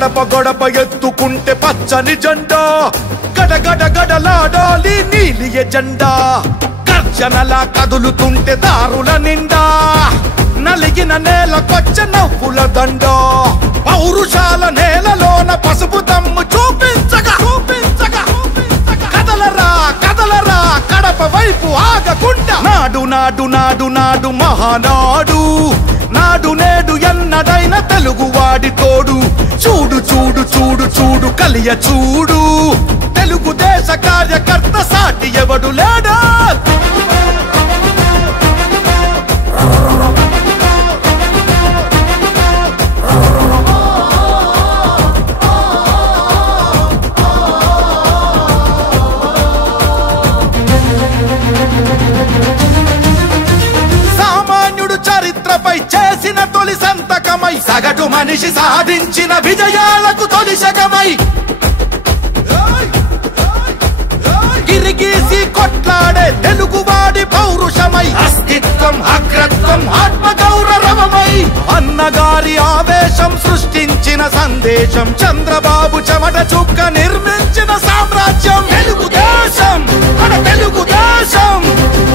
గడప గడప ఎత్తుకుంటే పచ్చని జెండా గడగడ గడలాడాలి నీలి ఎజెండా గర్జనలా కదులుతుంటే దారుల నిండా నలిగిన నేలకొచ్చ నవ్వుల దండ పౌరుషాల నేలలోన పసుపు దమ్ము చూపించగా కదలరా కదలరా కడప వైపు ఆగకుండా నాడు నాడు నాడు నాడు మహానాడు నాడు నేడు ఎన్నడైన తెలుగువాడి తోడు చూడు చూడు చూడు చూడు కలియ చూడు తెలుగుదేశ కార్యకర్త సాటి ఎవడు లేడా చేసిన తొలి సంతకమై సగటు మనిషి సాధించిన విజయాలకు తొలి శకమై గిరిగీసి కొట్లాడే తెలుగువాడి పౌరుషమై అస్తిత్వం అగ్రత్వం ఆత్మగౌరవమై అన్నగారి ఆవేశం సృష్టించిన సందేశం చంద్రబాబు చెమట చుక్క నిర్మించిన సామ్రాజ్యం తెలుగుదేశం మన తెలుగుదేశం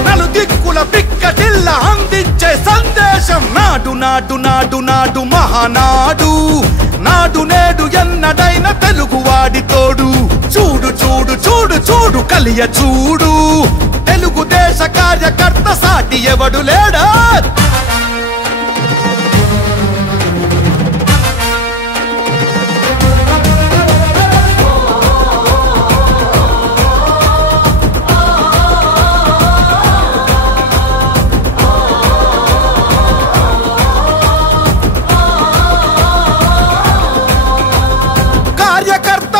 నలు దిక్కుల పిక్కటిల్ల అందించే సందేశం నాడు నాడు నాడు నాడు మహానాడు నాడు నేడు ఎన్నడైన తెలుగువాడి తోడు చూడు చూడు చూడు చూడు కలియ చూడు తెలుగుదేశ కార్యకర్త సాటి ఎవడు లేడా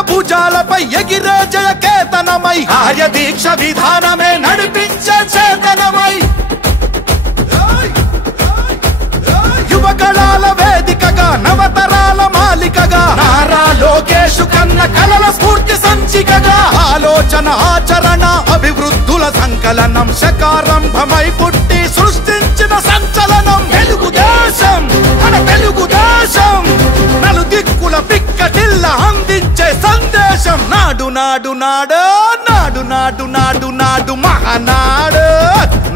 భుజాలపై ఎగిరే జయ కేతనమై కార్యదీక్ష విధానమే నడిపించే చేతనమై యువగళాల వేదికగా నవతరాల మాలికగా నారా లోకేషు కన్న కలల స్ఫూర్తి సంచికగా ఆలోచన ఆచరణ అభివృద్ధుల సంకలనం శకారంభమై పుట్టి సృష్టించిన సంచలనం తెలుగుదేశం మన తెలుగుదేశం నలు దిక్కుల పిక్కటిల్ల అందించే సందేశం నాడు నాడు నాడు నాడు నాడు నాడు నాడు మహానాడు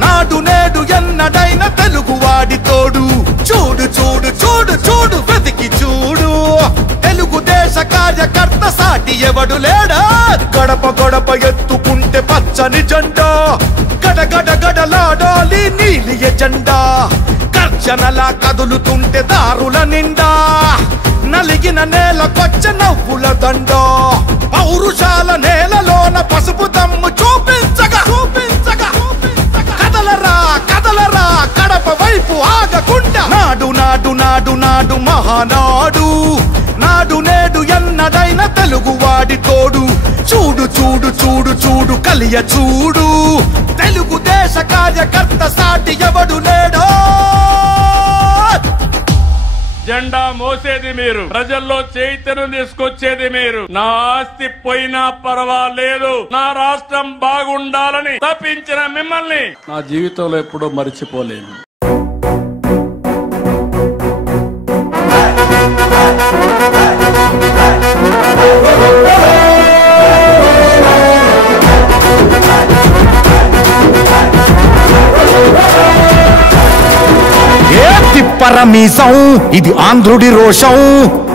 నాడు నేడు ఎన్నడైన తెలుగువాడి తోడు చూడు చూడు చూడు చూడు వెతికి చూడు తెలుగుదేశ కార్యకర్త సాటి ఎవడు లేడా గడప గడప ఎత్తుకుంటే పచ్చని జెండా గడగడ గడలాడాలి నీలి ఎజెండా గర్జనలా కదులుతుంటే దారుల నిండా నలిగిన నేలకొచ్చ నవ్వుల దండ పౌరుషాల నేలలోన పసుపు దమ్ము చూపించగా కదలరా కదలరా కడప వైపు ఆగకుండా నాడు నాడు నాడు నాడు మహానాడు నాడు నేడు ఎన్నడైన తెలుగువాడి తోడు చూడు చూడు చూడు చూడు కలియ చూడు తెలుగుదేశ కార్యకర్త సాటి ఎవడు లేడో జెండా మోసేది మీరు ప్రజల్లో చైతన్యం తీసుకొచ్చేది మీరు నా ఆస్తి పోయినా పర్వాలేదు నా రాష్ట్రం బాగుండాలని తప్పించిన మిమ్మల్ని నా జీవితంలో ఎప్పుడూ మర్చిపోలేను తిప్పరమీసం ఇది ఆంధ్రుడి రోషం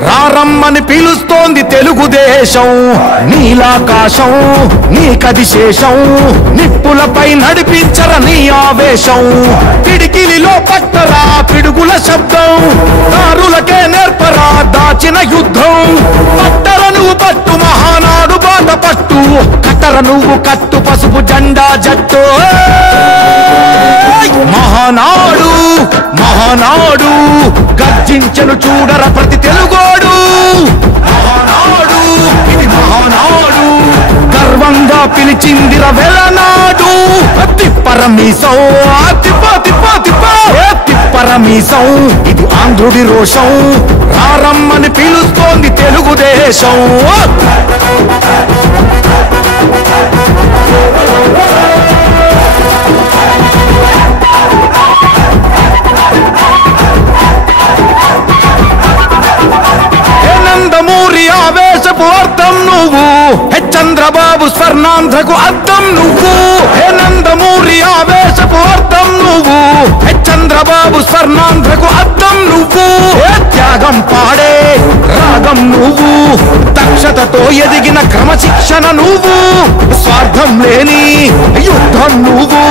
రారమ్మని పిలుస్తోంది తెలుగుదేశం నీలాకాశం నీకది శేషం నిప్పులపై నడిపించర నీ ఆవేశం పిడికిలిలో పట్టరా పిడుగుల శబ్దం దారులకే నేర్పరా దాచిన యుద్ధం పట్టర నువ్వు పట్టు మహానాడు బాట పట్టు కట్టర నువ్వు కట్టు పసుపు జెండా జట్టు మహానాడు మహానాడు గర్జించను చూడర ప్రతి తెలుగోడు మహానాడు ఇది మహానాడు గర్వంగా పిలిచిందిర వెలనాడు తిప్పరమీసం తిప్ప తిప్ప తిప్ప తిప్పరమీసం ఇది ఆంధ్రుడి రోషం రారమ్మని పిలుస్తోంది తెలుగుదేశం చంద్రబాబు స్వర్ణాంధ్రకు అద్దం నువ్వు, హే నందమూరి ఆవేశపు అర్థం నువ్వు, హే చంద్రబాబు స్వర్ణాంధ్రకు అద్దం నువ్వు, హే త్యాగం పాడే రాగం నువ్వు, దక్షతతో ఎదిగిన క్రమశిక్షణ నువ్వు, స్వార్థం లేని యుద్ధం నువ్వు,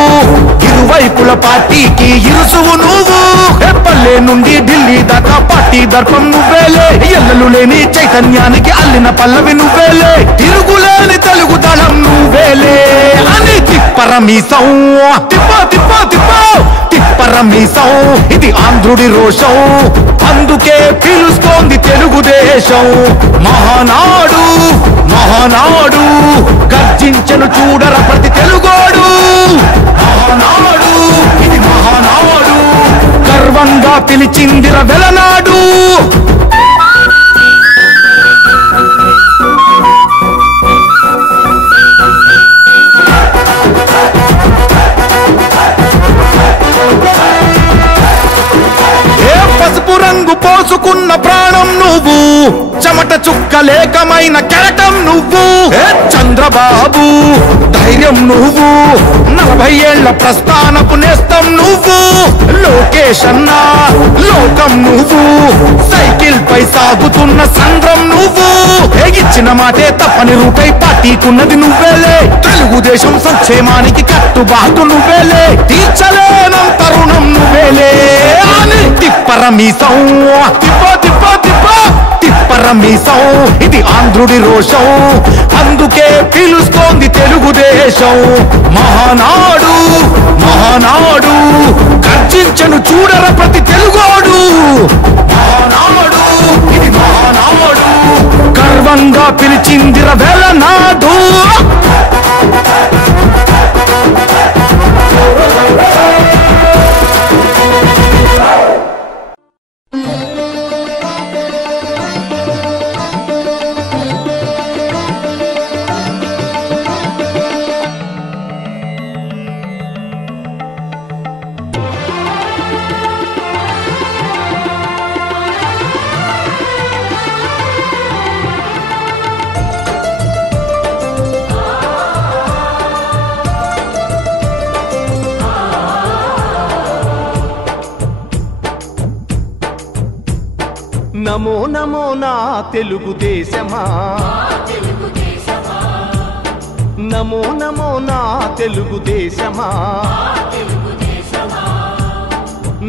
ఇరువైపుల పార్టీకి ఇరుసువు నువ్వు, పల్లె నుండి ఢిల్లీ దాకా పార్టీ దర్పం నువ్వేలే, ఎల్లలు లేని చైతన్యానికి అల్లిన పల్లవి నువ్వేలే, తిరుగులేని తెలుగు దళం నువ్వేలే అని తిప్పరమీసం, తిప్ప తిప్ప తిప్ప తిప్పరమీసం, ఇది ఆంధ్రుడి రోషం, అందుకే పిలుస్తోంది తెలుగుదేశం. మహానాడు మహానాడు గర్జించను చూడర ప్రతి తెలుగోడు, మహానాడు ఇది మహానాడు గర్వంగా పిలిచిందిర వెలనాడు. పసుపు రంగు పోసుకున్న ప్రాణం నువ్వు, చెమట చుక్కలేకమైన కెరటం నువ్వు, చంద్రబాబు ధైర్యం నువ్వు, 40 ఏళ్ల ప్రస్థానపు నేస్తం నువ్వు, లోకేష్ అన్నా లోకం నువ్వు, సైకిల్ పై సాగుతున్న సంద్రం నువ్వు, ఇచ్చిన మాటే తప్పని రూపై పార్టీకున్నది నువ్వేలే, తెలుగుదేశం సంక్షేమానికి కట్టుబాటు నువ్వేలే, తీర్చలేనంత రుణం నువ్వేలే అని తిప్పరమీసం, తిప్ప తిప్ప తిప్ప తిప్పరమీసం, ఇది ఆంధ్రుడి రోషం, అందుకే పిలుస్తోంది తెలుగుదేశం. మహానాడు మహానాడు గర్జించను చూడర ప్రతి తెలుగోడు, మహానాడు ఇది మహానాడు గర్వంగా పిలిచిందిర వెలనాడు. నమో నమో నా తెలుగుదేశమా, నమో నమో నా తెలుగుదేశమా,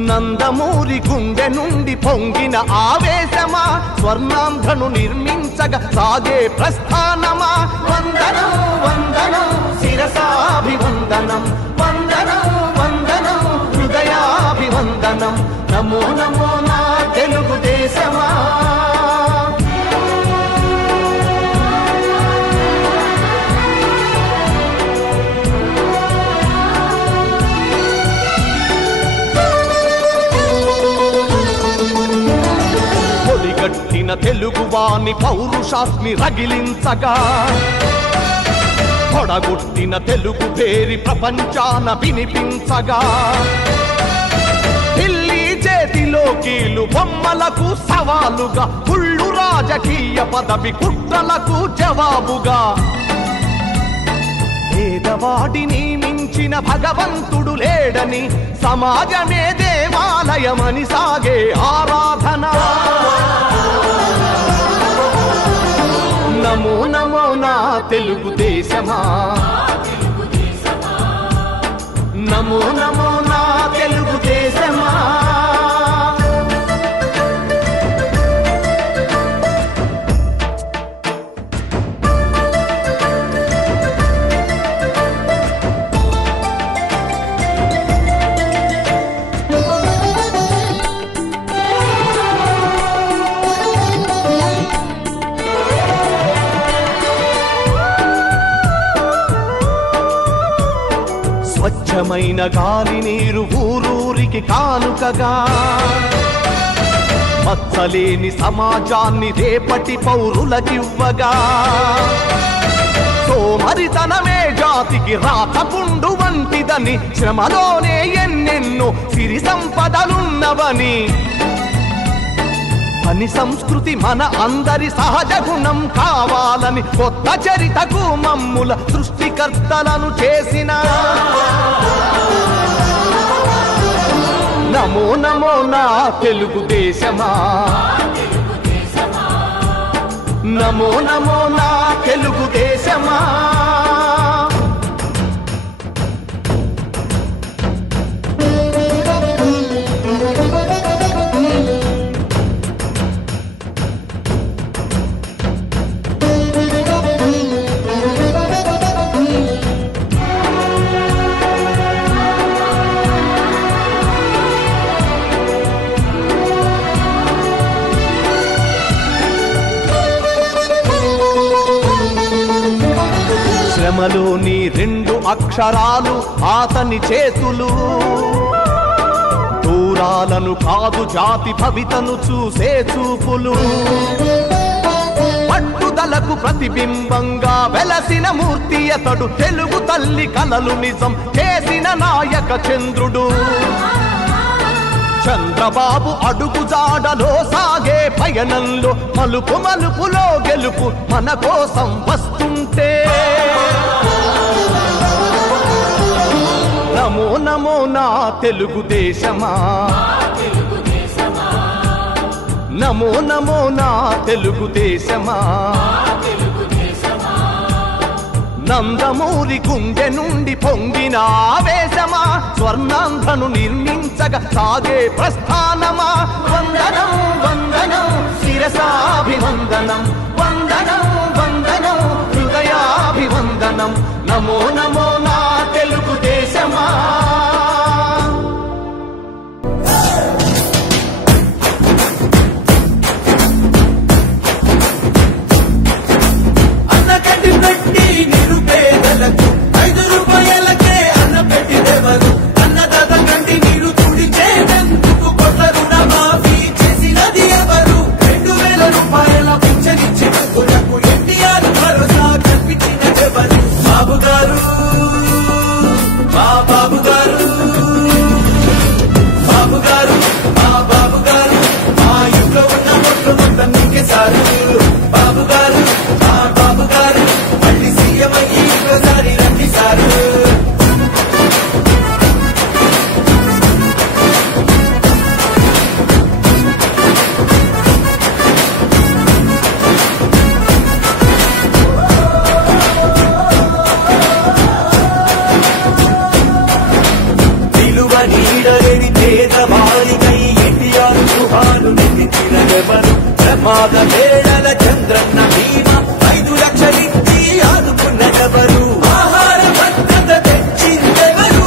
నందమూరి గుండె నుండి పొంగిన ఆవేశమా, స్వర్ణాంధ్రను నిర్మించగా సాగే ప్రస్థానమా, వందనం వందనం శిరసాభివందనం, వందనం వందనం హృదయాభివందనం, నమో నమో నా తెలుగుదేశమా. పొడిగట్టిన తెలుగువాని పౌరుషాస్మి రగిలించగా, పొడగొట్టిన తెలుగు పేరి ప్రపంచాన వినిపించగా, ఢిల్లీ చేతిలో కీలు బొమ్మలకు సవాలుగా, కుళ్ళు రాజకీయ పదవి కుట్రలకు జవాబుగా, పేదవాడిని మించిన భగవంతుడు లేడని, సమాజమే దేవాలయమని సాగే ఆరాధన. నమో నమో నా తెలుగుదేశమా, నమో నమో నా తెలుగుదేశమా. స్వచ్ఛమైన గాలి నీరు ఊరూరికి కానుకగా, మచ్చలేని సమాజాన్ని రేపటి పౌరులకివ్వగా, సోమరితనమే జాతికి రాతపుండు వంటిదని, శ్రమలోనే ఎన్నెన్నో సిరి సంపదలున్నవని, అని సంస్కృతి మన అందరి సహజ గుణం కావాలని కొత్త చరితకు మమ్ముల సృష్టికర్తలను చేసిన నమో నమో నా తెలుగుదేశమా, నమో నమో నా తెలుగుదేశమా. శ్రమలోని రెండు అక్షరాలు అతని చేతులు, దూరాలను కాదు జాతి భవితను చూసే చూపులు, పట్టుదలకు ప్రతిబింబంగా వెలసిన మూర్తి అతడు, తెలుగు తల్లి కలలు నిజం చేసిన నాయక చంద్రుడు. చంద్రబాబు అడుగు జాడలో సాగే పయనంలో మలుపు మలుపులో గెలుపు మన కోసం వస్తుంటే నమో నమో నా తెలుగుదేశమా, నమో నమో నా తెలుగుదేశమా. నందమూరి గుండె నుండి పొంగిన ఆవేశమా, స్వర్ణాంధ్రను నిర్మించగా సాగే ప్రస్థానమా. వందనం వందనం శిరసాభివందనం, వందనం వందనం హృదయాభివందనం. నమో నమో నా తెలుగుదేశమా. ప్రమాదవేళల చంద్రన్న భీమా 5 లక్షలిచ్చి ఆదుకున్నదెవరు, ఆహార భద్రత తెచ్చిందెవరు,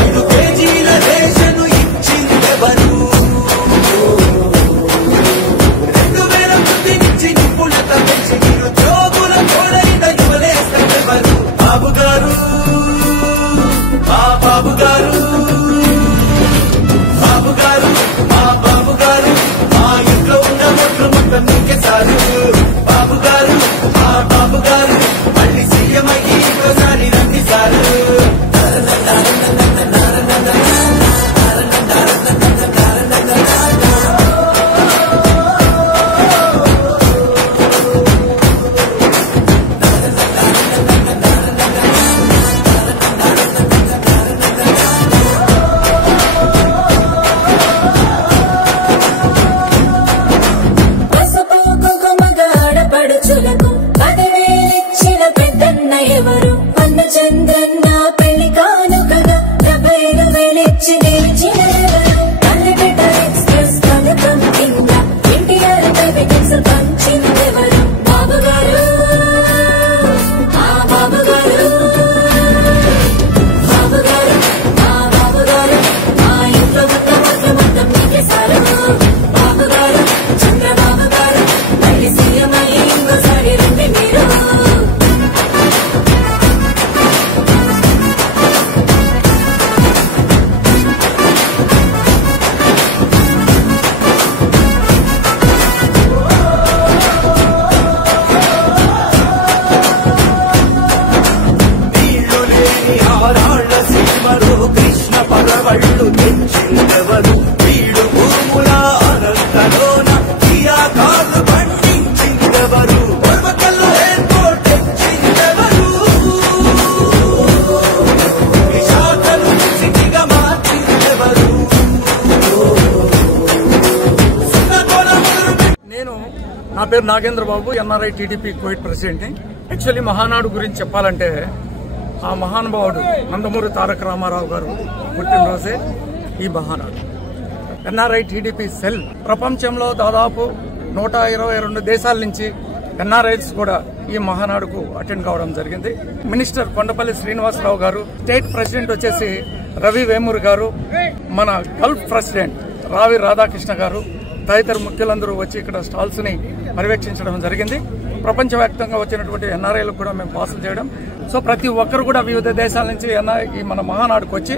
5 కేజీల రేషను ఇచ్చిందెవరు, 2000 వృత్తి నుంచి నిపుణత పెంచి నిరుద్యోగుల తోడైన యువనేస్తెవరు. బాబు గారు, మా బాబు గారు, బాబు గారు, మా బాబు గారు, మా ఎవరు పర్వకల్లో ఎయిర్పోర్ట్ తెచ్చిందెవరు విశాఖను సిటీగా మార్చిందెవరు నేను నా పేరు Nagendra Babu, NRI TDP covid ప్రెసిడెంట్ని. యాక్చువల్లీ మహానాడు గురించి చెప్పాలంటే ఆ మహానుభావుడు నందమూరి తారక రామారావు గారు పుట్టినరోజే ఈ మహానాడు. ఎన్ఆర్ఐ టీడీపీ సెల్ ప్రపంచంలో దాదాపు 122 దేశాల నుంచి ఎన్ఆర్ఐస్ కూడా ఈ మహానాడుకు అటెండ్ కావడం జరిగింది. మినిస్టర్ కొండపల్లి శ్రీనివాసరావు గారు, స్టేట్ ప్రెసిడెంట్ వచ్చేసి రవి వేమూరి గారు, మన గల్ఫ్ ప్రెసిడెంట్ రావి రాధాకృష్ణ గారు తదితర ముఖ్యులందరూ వచ్చి ఇక్కడ స్టాల్స్ ని పర్యవేక్షించడం జరిగింది. ప్రపంచవ్యాప్తంగా వచ్చినటువంటి ఎన్ఆర్ఐలకు కూడా మేము పాసులు చేయడం. సో ప్రతి ఒక్కరు కూడా వివిధ దేశాల నుంచి ఈ మన మహానాడుకు వచ్చి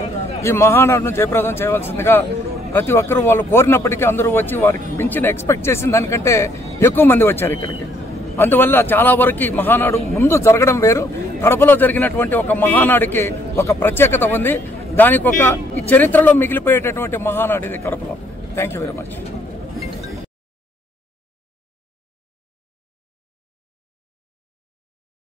ఈ మహానాడును జయప్రదం చేయవలసిందిగా ప్రతి ఒక్కరు వాళ్ళు కోరినప్పటికీ అందరూ వచ్చి వారికి మించిన ఎక్స్పెక్ట్ చేసిన దానికంటే ఎక్కువ మంది వచ్చారు ఇక్కడికి. అందువల్ల చాలా వరకు ఈ మహానాడు ముందు జరగడం వేరు. కడపలో జరిగినటువంటి ఒక మహానాడికి ఒక ప్రత్యేకత ఉంది. దానికి ఒక ఈ చరిత్రలో మిగిలిపోయేటటువంటి మహానాడు ఇది కడపలో. Thank you very much.